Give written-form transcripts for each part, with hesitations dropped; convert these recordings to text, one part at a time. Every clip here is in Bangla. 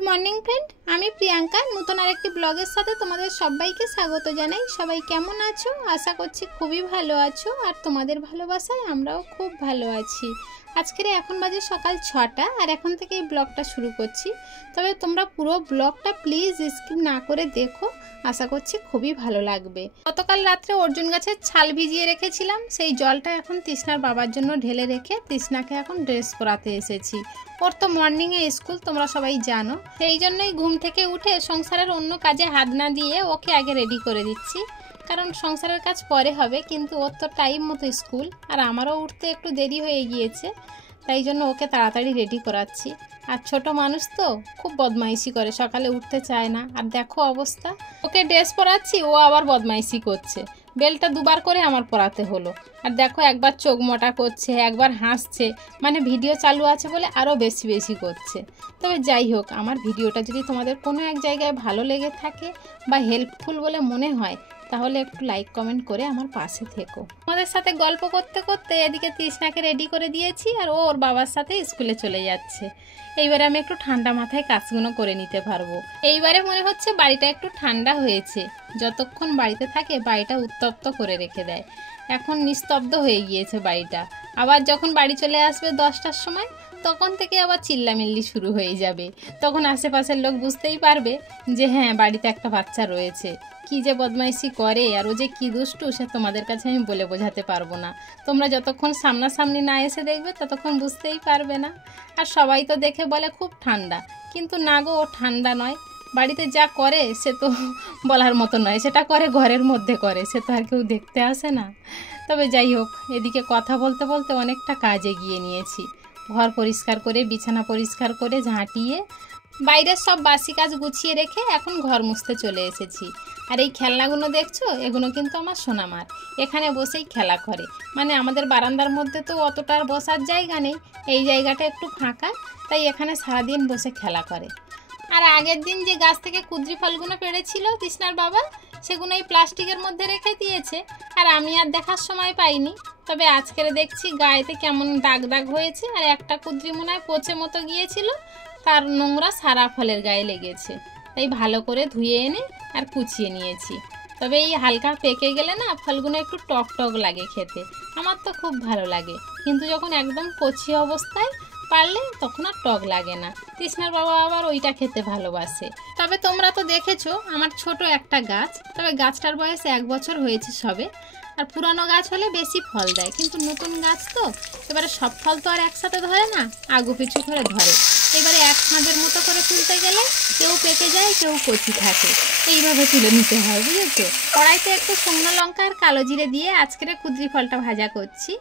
गुड मर्निंग फ्रेंड आमी प्रियंका नूतन आरेकटी ब्लगेर साथे तोमादेर सबाइके स्वागत जानाई। सबाई केमन आछो? आशा करछि खूबই ভালো आछो और तोमादेर भालोबासाय आमराও खूब भालो आछि। आजकेर एखन बाजे सकाल 6टा और एखन थेके ब्लगटा शुरू करछि। तबे तोमरा पुरो ब्लगटा प्लिज स्किप ना करे देखो, आशा करछि खूबই ভালো লাগবে। गतकाल रात्रे अर्जुन गाছের ছাল ভিজিয়ে রেখেছিলাম, সেই জলটা এখন তৃষ্ণার বাবার জন্য ঢেলে রেখে তৃষ্ণাকে এখন ড্রেস পরাতে এসেছি। ওর তো মর্নিং এ স্কুল তোমরা সবাই জানো, সেই জন্যই ঘুম থেকে উঠে সংসারের অন্য কাজে হাত না দিয়ে ওকে আগে রেডি করে দিচ্ছি, কারণ সংসারের কাজ পরে হবে, কিন্তু ওর তো টাইম মতো স্কুল আর আমারও উঠতে একটু দেরি হয়ে গিয়েছে, তাই জন্য ওকে তাড়াতাড়ি রেডি করাচ্ছি। আর ছোট মানুষ তো খুব বদমাইশি করে, সকালে উঠতে চায় না। আর দেখো অবস্থা, ওকে ড্রেস পরাচ্ছি ও আবার বদমাইশি করছে, বেলটা দুবার করে আমার পরাতে হলো। আর দেখো একবার চোখ মোটা করছে, একবার হাসছে, মানে ভিডিও চালু আছে বলে আরও বেশি বেশি করছে। তবে যাই হোক, আমার ভিডিওটা যদি তোমাদের কোনো এক জায়গায় ভালো লেগে থাকে বা হেল্পফুল বলে মনে হয় তাহলে একটু লাইক কমেন্ট করে আমার পাশে থেকো। আমাদের সাথে গল্প করতে করতে এদিকে তৃষ্ণাকে রেডি করে দিয়েছি আর ও ওর বাবার সাথে স্কুলে চলে যাচ্ছে। এইবারে আমি একটু ঠান্ডা মাথায় কাজগুলো করে নিতে পারবো। এইবারে মনে হচ্ছে বাড়িটা একটু ঠান্ডা হয়েছে, যতক্ষণ বাড়িতে থাকে বাড়িটা উত্তপ্ত করে রেখে দেয়। এখন নিস্তব্ধ হয়ে গিয়েছে বাড়িটা। আবার যখন বাড়ি চলে আসবে 10টার সময়, তখন থেকে আবার চিল্লামিল্লি শুরু হয়ে যাবে। তখন আশেপাশের লোক বুঝতেই পারবে যে হ্যাঁ বাড়িতে একটা বাচ্চা রয়েছে। কি যে বদমাইশি করে আর ও যে কি দুষ্টু সে তোমাদের কাছে আমি বলে বোঝাতে পারবো না। তোমরা যতক্ষণ সামনাসামনি না এসে দেখবে ততক্ষণ বুঝতেই পারবে না। আর সবাই তো দেখে বলে খুব ঠান্ডা, কিন্তু না গো, ও ঠান্ডা নয়। বাড়িতে যা করে সে তো বলার মতো নয়, সেটা করে ঘরের মধ্যে করে, সে তো আর কেউ দেখতে আসে না। তবে যাই হোক, এদিকে কথা বলতে বলতে অনেকটা কাজ এগিয়ে নিয়েছি। ঘর পরিষ্কার করে, বিছানা পরিষ্কার করে, ঝাঁটিয়ে বাইরের সব বাসি কাজ গুছিয়ে রেখে এখন ঘর মুছতে চলে এসেছি। আর এই খেলনাগুলো দেখছো, এগুলো কিন্তু আমার সোনামার, এখানে বসেই খেলা করে। মানে আমাদের বারান্দার মধ্যে তো অতটা আর বসার জায়গা নেই, এই জায়গাটা একটু ফাঁকা, তাই এখানে সারাদিন বসে খেলা করে। আর আগের দিন যে গাছ থেকে কুদ্রি ফলগুলো পেড়েছিল তৃষ্ণার বাবা, সেগুলো এই প্লাস্টিকের মধ্যে রেখে দিয়েছে, আর আমি আর দেখার সময় পাইনি। তবে আজকের দেখছি গায়েতে কেমন দাগ দাগ হয়েছে, আর একটা কুদ্রি মনে হয় পচে মতো গিয়েছিল, তার নোংরা সারা ফলের গায়ে লেগেছে। তাই ভালো করে ধুয়ে এনে আর কুচিয়ে নিয়েছি। তবে এই হালকা পেকে গেলে না ফলগুলো একটু টক টক লাগে খেতে, আমার তো খুব ভালো লাগে, কিন্তু যখন একদম কচি অবস্থায় পারলে তখন আর টক লাগে না। তৃষ্ণার বাবা আবার ওইটা খেতে ভালোবাসে। তবে তোমরা তো দেখেছো আমার ছোট একটা গাছ, তবে গাছটার বয়স 1 বছর হয়েছে সবে। আর পুরানো গাছ হলে বেশি ফল দেয়, কিন্তু নতুন গাছ তো এবারে সব ফল তো আর একসাথে ধরে না, আগু পিছু করে ধরে। এবারে এক ফাঁদের মতো করে তুলতে গেলে কেউ পেকে যায়, কেউ কচি থাকে, এইভাবে তুলে নিতে হয়, বুঝেছো? কড়াইতে একটু শুকনো লঙ্কা আর কালো জিরে দিয়ে আজকের কুদ্রি ফলটা ভাজা করছি।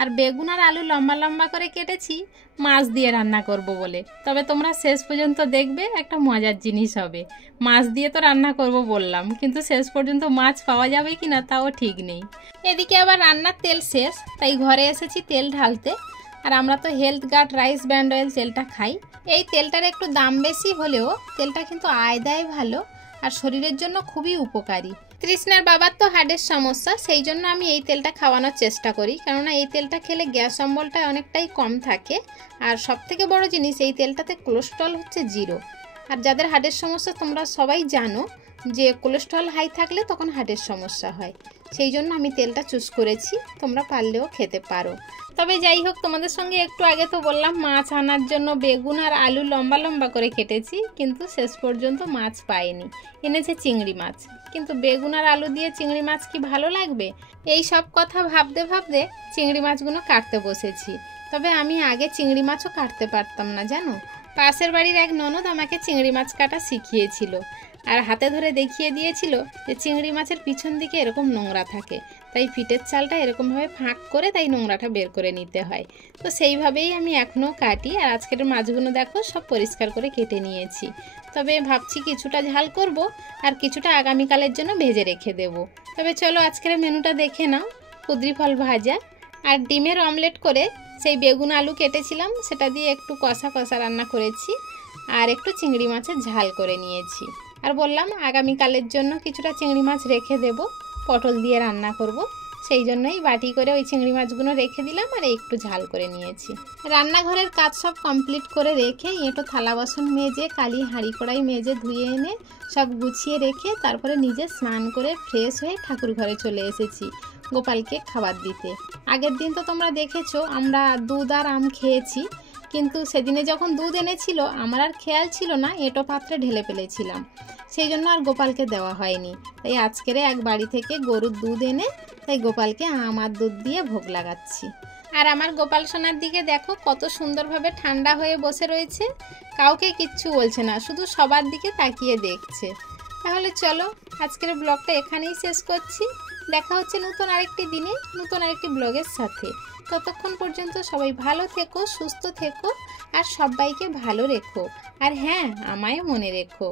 আর বেগুন আর আলু লম্বা লম্বা করে কেটেছি মাছ দিয়ে রান্না করব বলে। তবে তোমরা শেষ পর্যন্ত দেখবে, একটা মজার জিনিস হবে। মাছ দিয়ে তো রান্না করব বললাম, কিন্তু শেষ পর্যন্ত মাছ পাওয়া যাবে কি না তাও ঠিক নেই। এদিকে আবার রান্নার তেল শেষ, তাই ঘরে এসেছি তেল ঢালতে। আর আমরা তো health guard rice bran oil তেলটা খাই। এই তেলটার একটু দাম বেশি হলেও তেলটা কিন্তু আয় দেয় ভালো, আর শরীরের জন্য খুবই উপকারী। তৃষ্ণার বাবার তো হার্টের সমস্যা, সেই জন্য আমি এই তেলটা খাওয়ানোর চেষ্টা করি, কেননা এই তেলটা খেলে গ্যাস অম্বলটা অনেকটাই কম থাকে। আর সব থেকে বড় জিনিস, এই তেলটাতে কোলেস্ট্রল হচ্ছে 0। আর যাদের হার্টের সমস্যা তোমরা সবাই জানো যে কোলেস্ট্রল হাই থাকলে তখন হার্টের সমস্যা হয়, সেই জন্য আমি তেলটা চুজ করেছি, তোমরা পারলেও খেতে পারো। তবে যাই হোক, তোমাদের সঙ্গে একটু আগে তো বললাম মাছ আনার জন্য বেগুন আর আলু লম্বা লম্বা করে কেটেছি, কিন্তু শেষ পর্যন্ত মাছ পাইনি, এনেছে চিংড়ি মাছ। কিন্তু বেগুন আর আলু দিয়ে চিংড়ি মাছ কি ভালো লাগবে? এই সব কথা ভাবতে ভাবতে চিংড়ি মাছগুলো কাটতে বসেছি। তবে আমি আগে চিংড়ি মাছও কাটতে পারতাম না, জানো। পাশের বাড়ির এক ননদ আমাকে চিংড়ি মাছ কাটা শিখিয়েছিল, আর হাতে ধরে দেখিয়ে দিয়েছিল যে চিংড়ি মাছের পিছন দিকে এরকম নোংরা থাকে, তাই পিঠের চালটা এরকমভাবে ফাঁক করে তাই নোংরাটা বের করে নিতে হয়। তো সেইভাবেই আমি এখনও কাটি। আর আজকের মাছগুলো দেখো সব পরিষ্কার করে কেটে নিয়েছি। তবে ভাবছি কিছুটা ঝাল করব আর কিছুটা আগামীকালের জন্য ভেজে রেখে দেব। তবে চলো আজকের মেনুটা দেখে নাও। কুদ্রি ফল ভাজা আর ডিমের অমলেট করে সেই বেগুন আলু কেটেছিলাম সেটা দিয়ে একটু কষা কষা রান্না করেছি, আর একটু চিংড়ি মাছের ঝাল করে নিয়েছি। আর বললাম আগামীকালের জন্য কিছুটা চিংড়ি মাছ রেখে দেব, পটল দিয়ে রান্না করব। সেই জন্যই বাটি করে ওই চিংড়ি মাছগুলো রেখে দিলাম আর একটু ঝাল করে নিয়েছি। রান্নাঘরের কাজ সব কমপ্লিট করে রেখে এঁটো থালা বাসন মেজে কালি হাঁড়ি কড়াই মেজে ধুয়ে এনে সব গুছিয়ে রেখে তারপরে নিজে স্নান করে ফ্রেশ হয়ে ঠাকুর ঘরে চলে এসেছি গোপালকে খাবার দিতে। আগের দিন তো তোমরা দেখেছো আমরা দুধ আর আম খেয়েছি, কিন্তু সেদিনে যখন দুধ এনেছিল আমার আর খেয়াল ছিল না, এঁটো পাত্রে ঢেলে ফেলেছিলাম, সেই জন্য আর গোপালকে দেওয়া হয়নি। তাই আজকের এক বাড়ি থেকে গরুর দুধ এনে তাই গোপালকে আমার দুধ দিয়ে ভোগ লাগাচ্ছি। আর আমার গোপাল সোনার দিকে দেখো কত সুন্দরভাবে ঠান্ডা হয়ে বসে রয়েছে, কাউকে কিচ্ছু বলছে না, শুধু সবার দিকে তাকিয়ে দেখছে। তাহলে চলো আজকের ব্লগটা এখানেই শেষ করছি। দেখা হচ্ছে নতুন আরেকটি দিনে নতুন আরেকটি ব্লগের সাথে। ততক্ষণ পর্যন্ত সবাই ভালো থেকো, সুস্থ থেকো আর সবাইকে ভালো রেখো। আর হ্যাঁ, আমায় মনে রেখো।